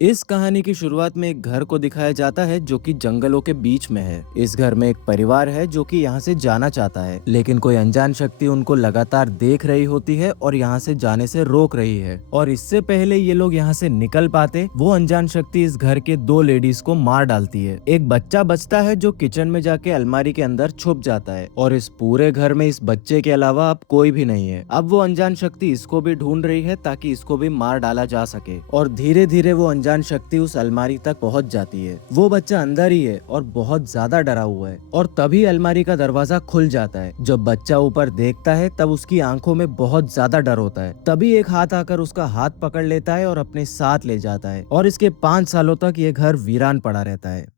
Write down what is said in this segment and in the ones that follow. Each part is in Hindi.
इस कहानी की शुरुआत में एक घर को दिखाया जाता है जो कि जंगलों के बीच में है। इस घर में एक परिवार है जो कि यहाँ से जाना चाहता है, लेकिन कोई अनजान शक्ति उनको लगातार देख रही होती है और यहाँ से जाने से रोक रही है। और इससे पहले ये लोग यहाँ से निकल पाते, वो अनजान शक्ति इस घर के दो लेडीज को मार डालती है। एक बच्चा बचता है जो किचन में जाके अलमारी के अंदर छुप जाता है और इस पूरे घर में इस बच्चे के अलावा अब कोई भी नहीं है। अब वो अनजान शक्ति इसको भी ढूंढ रही है ताकि इसको भी मार डाला जा सके। और धीरे धीरे वो अनजान शक्ति उस अलमारी तक पहुंच जाती है। वो बच्चा अंदर ही है और बहुत ज्यादा डरा हुआ है। और तभी अलमारी का दरवाजा खुल जाता है। जब बच्चा ऊपर देखता है तब उसकी आंखों में बहुत ज्यादा डर होता है। तभी एक हाथ आकर उसका हाथ पकड़ लेता है और अपने साथ ले जाता है और इसके 5 सालों तक ये घर वीरान पड़ा रहता है।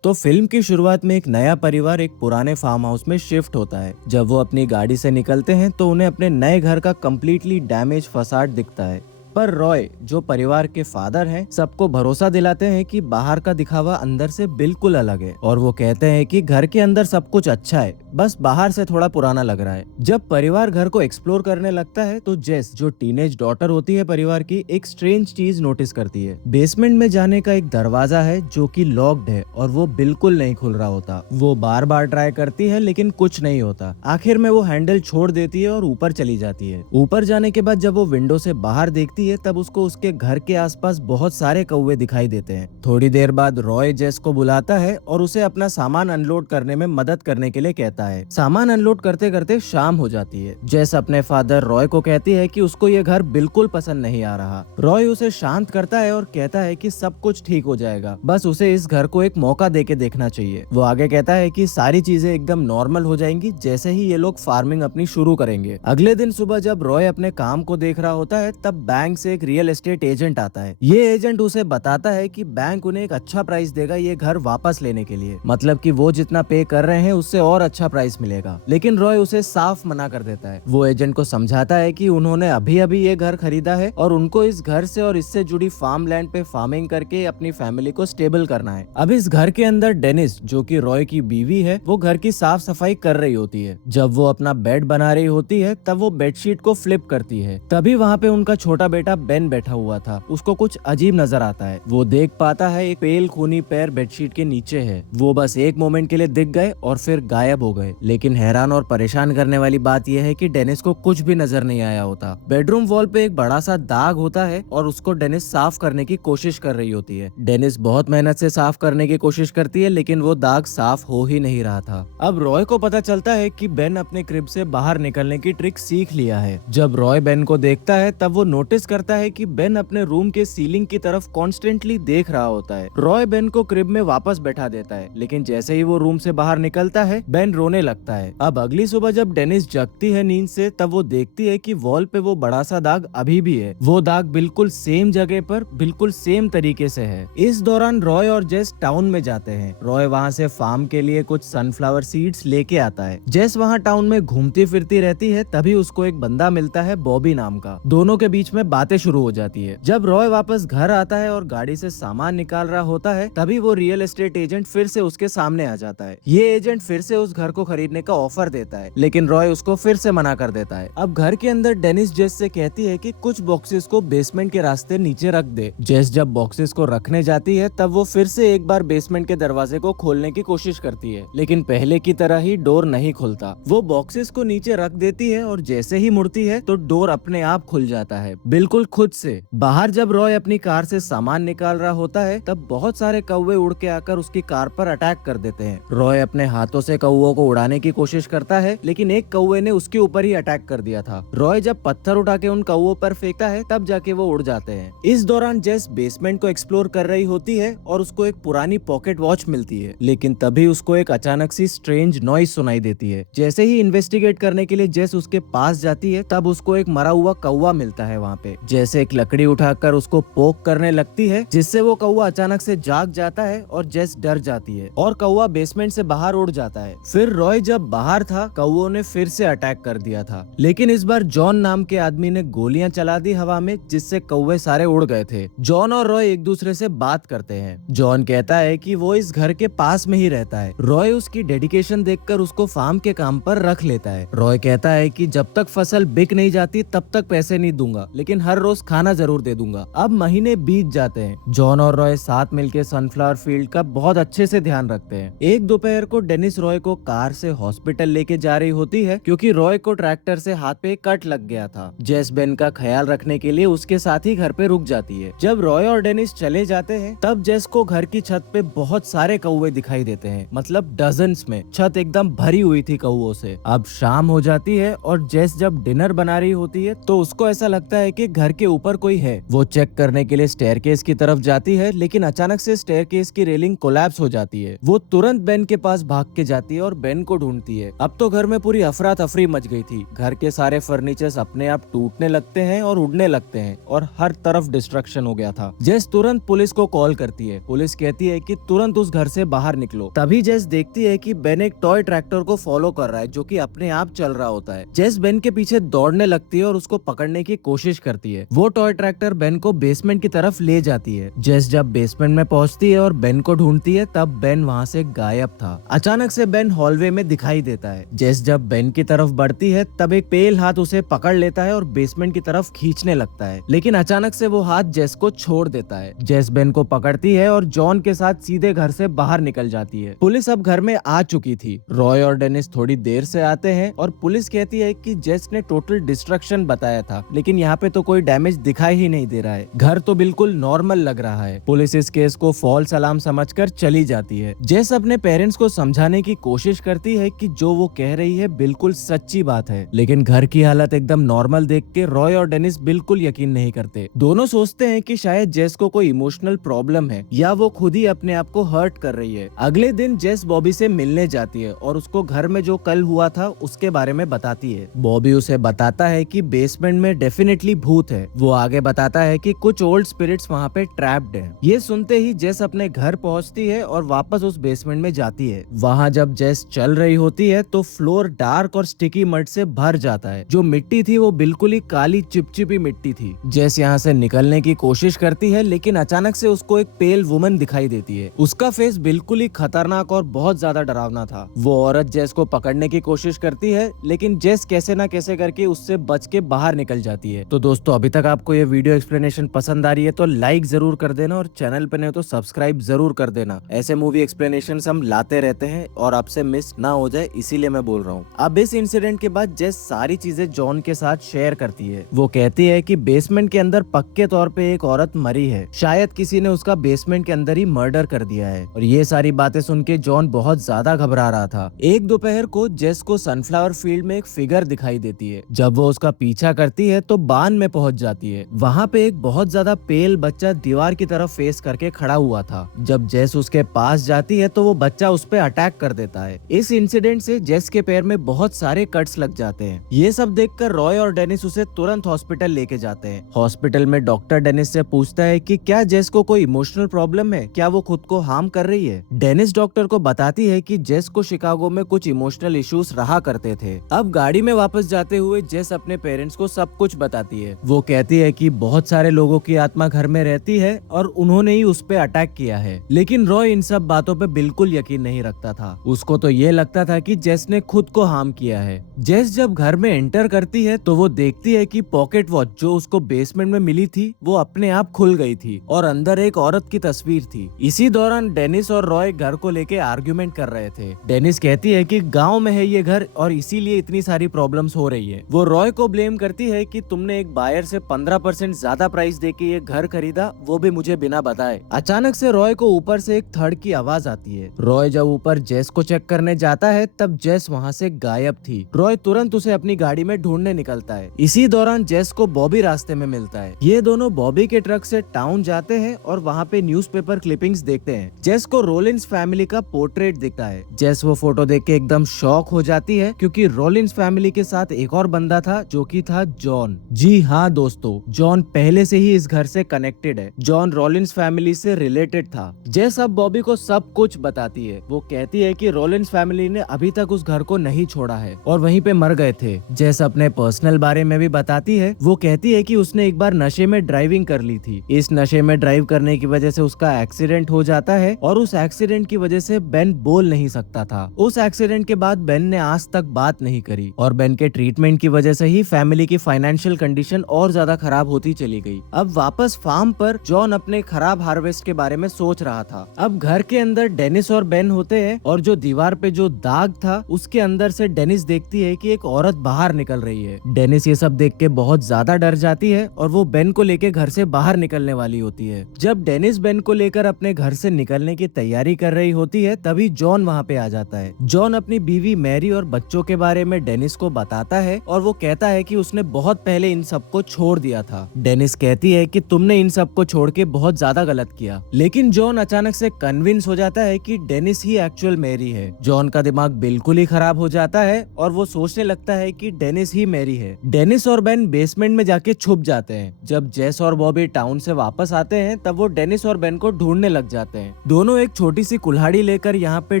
तो फिल्म की शुरुआत में एक नया परिवार एक पुराने फार्म हाउस में शिफ्ट होता है। जब वो अपनी गाड़ी से निकलते हैं तो उन्हें अपने नए घर का कंप्लीटली डैमेज फसाड दिखता है। पर रॉय जो परिवार के फादर हैं, सबको भरोसा दिलाते हैं कि बाहर का दिखावा अंदर से बिल्कुल अलग है। और वो कहते हैं कि घर के अंदर सब कुछ अच्छा है, बस बाहर से थोड़ा पुराना लग रहा है। जब परिवार घर को एक्सप्लोर करने लगता है तो जेस जो टीनेज डॉटर होती है परिवार की, एक स्ट्रेंज चीज नोटिस करती है। बेसमेंट में जाने का एक दरवाजा है जो कि लॉक्ड है और वो बिल्कुल नहीं खुल रहा होता। वो बार बार ट्राई करती है लेकिन कुछ नहीं होता। आखिर में वो हैंडल छोड़ देती है और ऊपर चली जाती है। ऊपर जाने के बाद जब वो विंडो से बाहर देखती है तब उसको उसके घर के आसपास बहुत सारे कौवे दिखाई देते हैं। थोड़ी देर बाद रॉय जेस को बुलाता है और उसे अपना सामान अनलोड करने में मदद करने के लिए कहता है। सामान अनलोड करते करते शाम हो जाती है। जेस अपने फादर रॉय को कहती है कि उसको ये घर बिल्कुल पसंद नहीं आ रहा। रॉय उसे शांत करता है और कहता है कि सब कुछ ठीक हो जाएगा, बस उसे इस घर को एक मौका देके देखना चाहिए। वो आगे कहता है कि सारी चीजें एकदम नॉर्मल हो जाएंगी जैसे ही ये लोग फार्मिंग अपनी शुरू करेंगे। अगले दिन सुबह जब रॉय अपने काम को देख रहा होता है तब बैंक से एक रियल एस्टेट एजेंट आता है। ये एजेंट उसे बताता है कि बैंक उन्हें एक अच्छा प्राइस देगा ये घर वापस लेने के लिए, मतलब कि वो जितना पे कर रहे हैं उससे और अच्छा प्राइस मिलेगा। लेकिन रॉय उसे साफ मना कर देता है। वो एजेंट को समझाता है कि उन्होंने अभी अभी ये घर खरीदा है और उनको इस घर से और इससे जुड़ी फार्म लैंड पे फार्मिंग करके अपनी फैमिली को स्टेबल करना है। अब इस घर के अंदर डेनिस जो कि रॉय की बीवी है, वो घर की साफ सफाई कर रही होती है। जब वो अपना बेड बना रही होती है तब वो बेडशीट को फ्लिप करती है। तभी वहाँ पे उनका छोटा बेटा बेन बैठा हुआ था। उसको कुछ अजीब नजर आता है। वो देख पाता है एक पेल खूनी पैर बेडशीट के नीचे है। वो बस एक मोमेंट के लिए दिख गए और फिर गायब हो गए। लेकिन हैरान और परेशान करने वाली बात यह है कि डेनिस को कुछ भी नजर नहीं आया होता। बेडरूम वॉल पे एक बड़ा सा दाग होता है और उसको डेनिस साफ करने की कोशिश कर रही होती है। डेनिस बहुत मेहनत से साफ करने की कोशिश करती है लेकिन वो दाग साफ हो ही नहीं रहा था। अब रॉय को पता चलता है कि बेन अपने क्रिब से बाहर निकलने की ट्रिक सीख लिया है। जब रॉय बेन को देखता है तब वो नोटिस करता है कि बेन अपने रूम के सीलिंग की तरफ कॉन्स्टेंटली देख रहा होता है। रॉय बेन को क्रिब में वापस बैठा देता है लेकिन जैसे ही वो रूम से बाहर निकलता है बेन रोने लगता है। अब अगली सुबह जब डेनिस जगती है नींद से तब वो देखती है कि वॉल पे वो बड़ा सा दाग अभी भी है। वो दाग बिल्कुल सेम जगह पर बिल्कुल सेम तरीके से है। इस दौरान रॉय और जेस टाउन में जाते हैं। रॉय वहाँ से फार्म के लिए कुछ सनफ्लावर सीड्स लेके आता है। जेस वहाँ टाउन में घूमती फिरती रहती है। तभी उसको एक बंदा मिलता है बॉबी नाम का। दोनों के बीच में बातें शुरू हो जाती है। जब रॉय वापस घर आता है और गाड़ी से सामान निकाल रहा होता है तभी वो रियल एस्टेट एजेंट फिर से उसके सामने आ जाता है। ये एजेंट फिर से उस घर को खरीदने का ऑफर देता है लेकिन रॉय उसको फिर से मना कर देता है। अब घर के अंदर डेनिस जेस से कहती है कि कुछ बॉक्सेस को बेसमेंट के रास्ते नीचे रख दे। जेस जब बॉक्सेस को रखने जाती है तब वो फिर से एक बार बेसमेंट के दरवाजे को खोलने की कोशिश करती है लेकिन पहले की तरह ही डोर नहीं खुलता। वो बॉक्सेस को नीचे रख देती है और जैसे ही मुड़ती है तो डोर अपने आप खुल जाता है, बिल्कुल खुद से। बाहर जब रॉय अपनी कार से सामान निकाल रहा होता है तब बहुत सारे कौवे उड़ के आकर उसकी कार पर अटैक कर देते हैं। रॉय अपने हाथों से कौवों को उड़ाने की कोशिश करता है लेकिन एक कौवे ने उसके ऊपर ही अटैक कर दिया था। रॉय जब पत्थर उठा के उन कौवों पर फेंकता है तब जाके वो उड़ जाते हैं। इस दौरान जेस बेसमेंट को एक्सप्लोर कर रही होती है और उसको एक पुरानी पॉकेट वॉच मिलती है लेकिन तभी उसको एक अचानक सी स्ट्रेंज नॉइज सुनाई देती है। जैसे ही इन्वेस्टिगेट करने के लिए जेस उसके पास जाती है तब उसको एक मरा हुआ कौवा मिलता है वहाँ पे। जैसे एक लकड़ी उठाकर उसको पोक करने लगती है जिससे वो कौवा अचानक से जाग जाता है और जेस डर जाती है और कौवा बेसमेंट से बाहर उड़ जाता है। फिर रॉय जब बाहर था कौवों ने फिर से अटैक कर दिया था लेकिन इस बार जॉन नाम के आदमी ने गोलियां चला दी हवा में जिससे कौवे सारे उड़ गए थे। जॉन और रॉय एक दूसरे से बात करते हैं। जॉन कहता है कि वो इस घर के पास में ही रहता है। रॉय उसकी डेडिकेशन देखकर उसको फार्म के काम पर रख लेता है। रॉय कहता है कि जब तक फसल बिक नहीं जाती तब तक पैसे नहीं दूंगा लेकिन हर रोज खाना जरूर दे दूंगा। अब महीने बीत जाते हैं। जॉन और रॉय साथ मिलकर सनफ्लावर फील्ड का बहुत अच्छे से ध्यान रखते हैं। एक दोपहर को डेनिस रॉय को कार से हॉस्पिटल लेके जा रही होती है क्योंकि रॉय को ट्रैक्टर से हाथ पे कट लग गया था। जेस बेन का ख्याल रखने के लिए उसके साथ ही घर पे रुक जाती है। जब रॉय और डेनिस चले जाते हैं तब जेस को घर की छत पे बहुत सारे कौवे दिखाई देते हैं, मतलब डजन्स में। छत एकदम भरी हुई थी कौवों से। अब शाम हो जाती है और जेस जब डिनर बना रही होती है तो उसको ऐसा लगता है कि घर के ऊपर कोई है। वो चेक करने के लिए स्टेयरकेस की तरफ जाती है, लेकिन अचानक से स्टेयरकेस की रेलिंग कोलैप्स हो जाती है। वो तुरंत बेन के पास भाग के जाती है और बेन को ढूंढती है। अब तो घर में पूरी अफरा तफरी मच गई थी। घर के सारे फर्नीचर्स अपने आप टूटने लगते हैं और उड़ने लगते हैं और हर तरफ डिस्ट्रक्शन हो गया था। जेस तुरंत पुलिस को कॉल करती है। पुलिस कहती है कि तुरंत उस घर से बाहर निकलो। तभी जेस देखती है कि बेन एक टॉय ट्रैक्टर को फॉलो कर रहा है जो कि अपने आप चल रहा होता है। जेस बेन के पीछे दौड़ने लगती है और उसको पकड़ने की कोशिश करती है। वो टॉय ट्रैक्टर बेन को बेसमेंट की तरफ ले जाती है। जेस जब बेसमेंट में पहुंचती है और बेन को ढूंढती है तब बेन वहाँ से गायब था। अचानक से बेन हॉलवे में दिखाई देता है। जेस जब बेन की तरफ बढ़ती है तब एक पेल हाथ उसे पकड़ लेता है और बेसमेंट की तरफ खींचने लगता है, लेकिन अचानक से वो हाथ जेस को छोड़ देता है। जेस बेन को पकड़ती है और जॉन के साथ सीधे घर से बाहर निकल जाती है। पुलिस अब घर में आ चुकी थी। रॉय और डेनिस थोड़ी देर से आते हैं और पुलिस कहती है कि जेस ने टोटल डिस्ट्रक्शन बताया था, लेकिन यहाँ पे तो कोई डैमेज दिखाई ही नहीं दे रहा है। घर तो बिल्कुल नॉर्मल लग रहा है। पुलिस इस केस को फॉल्स अलार्म समझकर चली जाती है। जेस अपने पेरेंट्स को समझाने की कोशिश करती है कि जो वो कह रही है बिल्कुल सच्ची बात है, लेकिन घर की हालत एकदम नॉर्मल देख के रॉय और डेनिस बिल्कुल यकीन नहीं करते। दोनों सोचते हैं कि शायद जेस को कोई इमोशनल प्रॉब्लम है या वो खुद ही अपने आप को हर्ट कर रही है। अगले दिन जेस बॉबी से मिलने जाती है और उसको घर में जो कल हुआ था उसके बारे में बताती है। बॉबी उसे बताता है कि बेसमेंट में डेफिनेटली भूत है। वो आगे बताता है कि कुछ ओल्ड स्पिरिट्स वहाँ पे ट्रैप्ड हैं। ये सुनते ही जेस अपने घर पहुँचती है और वापस उस बेसमेंट में जाती है। वहाँ जब जेस चल रही होती है तो फ्लोर डार्क और स्टिकी मड से भर जाता है। जो मिट्टी थी वो बिल्कुल ही काली चिपचिपी मिट्टी थी। जेस यहाँ से निकलने की कोशिश करती है, लेकिन अचानक से उसको एक पेल वुमन दिखाई देती है। उसका फेस बिल्कुल ही खतरनाक और बहुत ज्यादा डरावना था। वो औरत जेस को पकड़ने की कोशिश करती है, लेकिन जेस कैसे ना कैसे करके उससे बच के बाहर निकल जाती है। तो दोस्तों, अभी तक आपको ये वीडियो एक्सप्लेनेशन पसंद आ रही है तो लाइक जरूर कर देना और चैनल पे नहीं तो सब्सक्राइब जरूर कर देना। ऐसे मूवी एक्सप्लेनेशन हम लाते रहते हैं और आपसे मिस ना हो जाए इसीलिए मैं बोल रहा हूँ। अब इस इंसिडेंट के बाद जेस सारी चीजें जॉन के साथ शेयर करती है। वो कहती है कि बेसमेंट के अंदर पक्के तौर पे एक औरत मरी है। शायद किसी ने उसका बेसमेंट के अंदर ही मर्डर कर दिया है। और ये सारी बातें सुन के जॉन बहुत ज्यादा घबरा रहा था। एक दोपहर को जेस को सनफ्लावर फील्ड में एक फिगर दिखाई देती है। जब वो उसका पीछा करती है तो बान में पहुंच जाती है। वहाँ पे एक बहुत ज्यादा पेल बच्चा दीवार की तरफ फेस करके खड़ा हुआ था। जब जेस उसके पास जाती है तो वो बच्चा उस पे अटैक कर देता है। इस इंसिडेंट से जेस के पैर में बहुत सारे कट्स लग जाते हैं। ये सब देखकर रॉय और डेनिस उसे तुरंत हॉस्पिटल लेके जाते हैं। हॉस्पिटल में डॉक्टर डेनिस से पूछता है कि क्या जेस को कोई इमोशनल प्रॉब्लम है, क्या वो खुद को हार्म कर रही है। डेनिस डॉक्टर को बताती है कि जेस को शिकागो में कुछ इमोशनल इश्यूज रहा करते थे। अब गाड़ी में वापस जाते हुए जेस अपने पेरेंट्स को सब कुछ बताती है। वो कहती है कि बहुत सारे लोगों की आत्मा घर में रहती है और उन्होंने ही उस पे अटैक किया है। लेकिन रॉय इन सब बातों पे बिल्कुल यकीन नहीं रखता था। उसको तो ये लगता था कि जेस ने खुद को हार्म किया है। जेस जब घर में एंटर करती है तो वो देखती है कि पॉकेट वॉच जो उसको बेसमेंट में मिली थी वो अपने आप खुल गई थी और अंदर एक औरत की तस्वीर थी। इसी दौरान डेनिस और रॉय घर को लेके आर्ग्यूमेंट कर रहे थे। डेनिस कहती है कि गांव में है ये घर और इसीलिए इतनी सारी प्रॉब्लम्स हो रही है। वो रॉय को ब्लेम करती है कि तुमने एक बायर से 15% ज्यादा प्राइस देके ये घर खरीदा, वो भी मुझे बिना बताए। अचानक से रॉय को ऊपर से एक थर्ड की आवाज आती है। रॉय जब ऊपर जेस को चेक करने जाता है तब जेस वहाँ से गायब थी। रॉय तुरंत उसे अपनी गाड़ी में ढूंढने निकलता है। इसी दौरान जेस को बॉबी रास्ते में मिलता है। ये दोनों बॉबी के ट्रक से टाउन जाते हैं और वहाँ पे न्यूज़पेपर क्लिपिंग्स देखते हैं। जेस को रोलिंस फैमिली का पोर्ट्रेट दिखता है। जेस वो फोटो देख के एकदम शॉक हो जाती है क्योंकि रोलिंस फैमिली के साथ एक और बंदा था जो कि था जॉन। जी हाँ दोस्तों, जॉन पहले से ही इस घर से कनेक्टेड है। जॉन रोलिंस फैमिली से रिलेटेड था। जेस अब बॉबी को सब कुछ बताती है। वो कहती है कि रोलिंस फैमिली ने अभी तक उस घर को नहीं छोड़ा है और वहीं पे मर गए थे। जेस अपने पर्सनल बारे में भी बताती है। वो कहती है कि उसने एक बार नशे में ड्राइविंग कर ली थी। इस नशे में ड्राइव करने की वजह से उसका एक्सीडेंट हो जाता है और उस एक्सीडेंट की वजह से बेन बोल नहीं सकता था। उस एक्सीडेंट के बाद बेन ने आज तक बात नहीं करी और बेन के ट्रीटमेंट की वजह से ही फैमिली की फाइनेंशियल कंडीशन और ज्यादा खराब होती चली गई। अब वापस फार्म पर जॉन अपने खराब हार्वेस्ट के बारे में सोच रहा था। अब घर के अंदर डेनिस और बेन होते हैं और जो दीवार पे जो दाग था उसके अंदर से डेनिस देखती है कि एक औरत बाहर निकल रही है। डेनिस ये सब देख के बहुत ज्यादा डर जाती है और वो बेन को लेके घर से बाहर निकलने वाली होती है। जब डेनिस बेन को लेकर अपने घर से निकलने की तैयारी कर रही होती है तभी जॉन वहाँ पे आ जाता है। जॉन अपनी बीवी मैरी और बच्चों के बारे में डेनिस को बताता है और वो कहता है कि उसने बहुत पहले इन सबको छोड़ दिया था। डेनिस कहती है कि तुमने इन सबको छोड़ के बहुत ज्यादा गलत किया, लेकिन जॉन अचानक से कन्विंस हो जाता है कि डेनिस ही एक्चुअल मैरी है। जॉन का दिमाग बिल्कुल ही खराब हो जाता है और वो सोचने लगता है कि डेनिस ही मैरी है। डेनिस और बेन बेसमेंट में जाके छुप जाते हैं। जब जेस और बॉबी टाउन से वापस आते हैं तब वो डेनिस और बेन को ढूंढने लग जाते हैं। दोनों एक छोटी सी कुल्हाड़ी लेकर यहाँ पे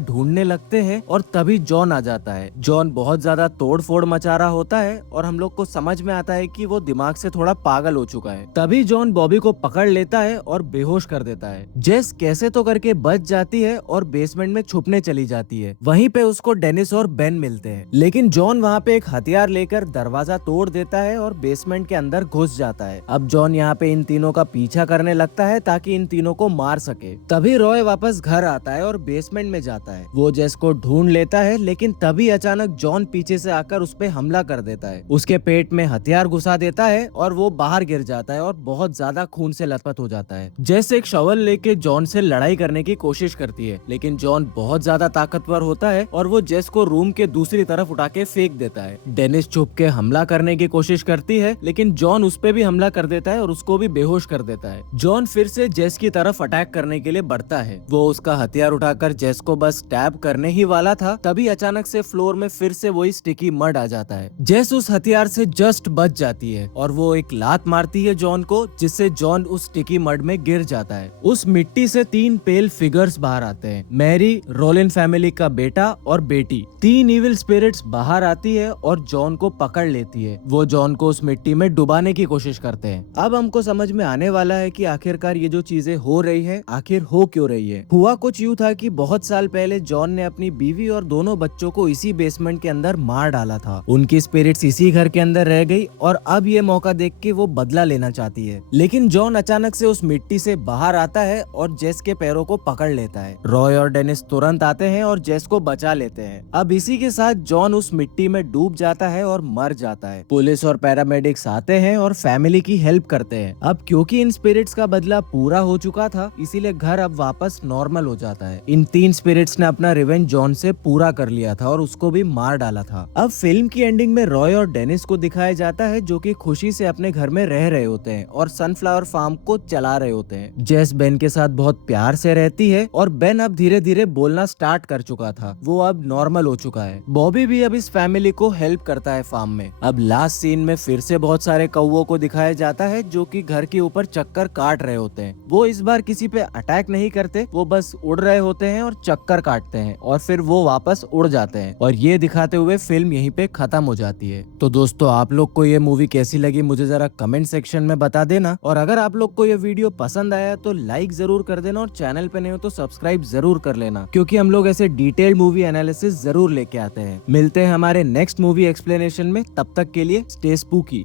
ढूंढने लगते हैं और तभी जॉन आ जाता है। जॉन बहुत ज्यादा तोड़ फोड़ मचा रहा होता है और हम लोग को समझ में आता है कि वो दिमाग से थोड़ा पागल हो चुका है। तभी जॉन बॉबी को पकड़ लेता है और बेहोश कर देता है। जेस कैसे तो करके बच जाती है और बेसमेंट में छुपने चली जाती है। वहीं पे उसको डेनिस और बेन मिलते हैं, लेकिन जॉन वहाँ पे एक हथियार लेकर दरवाजा तोड़ देता है और बेसमेंट के अंदर घुस जाता है। अब जॉन यहाँ पे इन तीनों का पीछा करने लगता है ताकि इन तीनों को मार सके। तभी रॉय वापस घर आता है और बेसमेंट में जाता है। वो जेस को ढूंढ लेता है, लेकिन तभी अचानक जॉन पीछे से आकर उस पे हमला कर देता है। उसके पेट में हथियार घुसा देता है और वो बाहर गिर जाता है और बहुत ज्यादा खून से लथपथ हो जाता है। जेस एक शवल लेके जॉन से लड़ाई करने की कोशिश करती है, लेकिन जॉन बहुत ज्यादा ताकतवर होता है और वो जेस को रूम के दूसरी तरफ उठा के फेंक देता है। डेनिस छुप के हमला करने की कोशिश करती है, लेकिन जॉन उस पे भी हमला कर देता है और उसको भी बेहोश कर देता है। जॉन फिर से जेस की तरफ अटैक करने के लिए बढ़ता है। वो उसका हथियार उठाकर जेस को बस स्टैब करने ही वाला था, तभी अचानक से फ्लोर में फिर से वही स्टिकी मड आ जाता है। जेस उस हथियार से जस्ट बच जाती है और वो एक लात मारती है जॉन को, जिससे जॉन उस स्टिकी मड में गिर जाता है। उस मिट्टी से 3 पेल फिगर्स बाहर आते हैं। मैरी, रोलिन फैमिली का बेटा और बेटी। 3 इविल स्पिरिट्स बाहर आती है और जॉन को पकड़ लेती है। वो जॉन को उस मिट्टी में डुबाने की कोशिश करते हैं। अब हमको समझ में आने वाला है कि आखिरकार ये जो चीजें हो रही है आखिर हो क्यों रही है। हुआ कुछ यूं था कि बहुत साल पहले जॉन ने अपनी बीवी और दोनों बच्चों को इसी बेसमेंट के अंदर मार डाला था। उनकी स्पिरिट्स इसी घर के अंदर रह गई और अब ये मौका देख के वो बदला लेना चाहती है। लेकिन जॉन अचानक से उस मिट्टी से बाहर आता है और जेस के पैरों को पकड़ लेता है। रॉय और डेनिस तुरंत आते हैं और जेस को बचा लेते हैं। अब इसी के साथ जॉन उस मिट्टी में डूब जाता है और मर जाता है। पुलिस और पैरामेडिक्स आते हैं और फैमिली की हेल्प करते हैं। अब क्योंकि इन स्पिरिट्स का बदला पूरा हो चुका था, इसीलिए घर अब वापस नॉर्मल हो जाता है। इन 3 स्पिरिट्स ने अपना रिवेंज जॉन से पूरा कर लिया था और उसको भी मार डाला था। अब फिल्म की एंडिंग में रॉय और डेनिस को दिखाया जाता है जो कि खुशी से अपने घर में रह रहे होते हैं और सनफ्लावर फार्म को चला रहे होते हैं। जेस बेन के साथ बहुत प्यार से रहती है और बेन अब धीरे धीरे बोलना स्टार्ट कर चुका था। वो अब नॉर्मल हो चुका है। बॉबी भी अब इस फैमिली को हेल्प करता है फार्म में। अब लास्ट सीन में फिर से बहुत सारे कौवों को दिखाया जाता है जो कि घर के ऊपर चक्कर काट रहे होते हैं। वो इस बार किसी पे अटैक नहीं करते, वो बस उड़ रहे होते हैं और चक्कर काटते हैं और फिर वो वापस उड़ जाते हैं और ये दिखाते हुए फिल्म यहीं पे खत्म हो जाती है। तो दोस्तों, आप लोग को ये मूवी कैसी लगी मुझे जरा कमेंट सेक्शन में बता देना, और अगर आप लोग को ये वीडियो पसंद आया तो लाइक जरूर कर देना और चैनल पे नहीं हो तो सब्सक्राइब जरूर कर लेना, क्योंकि हम लोग ऐसे डिटेल्ड मूवी एनालिसिस जरूर लेके आते हैं। मिलते हैं हमारे नेक्स्ट मूवी एक्सप्लेनेशन में, तब तक के लिए स्टे स्पूकी।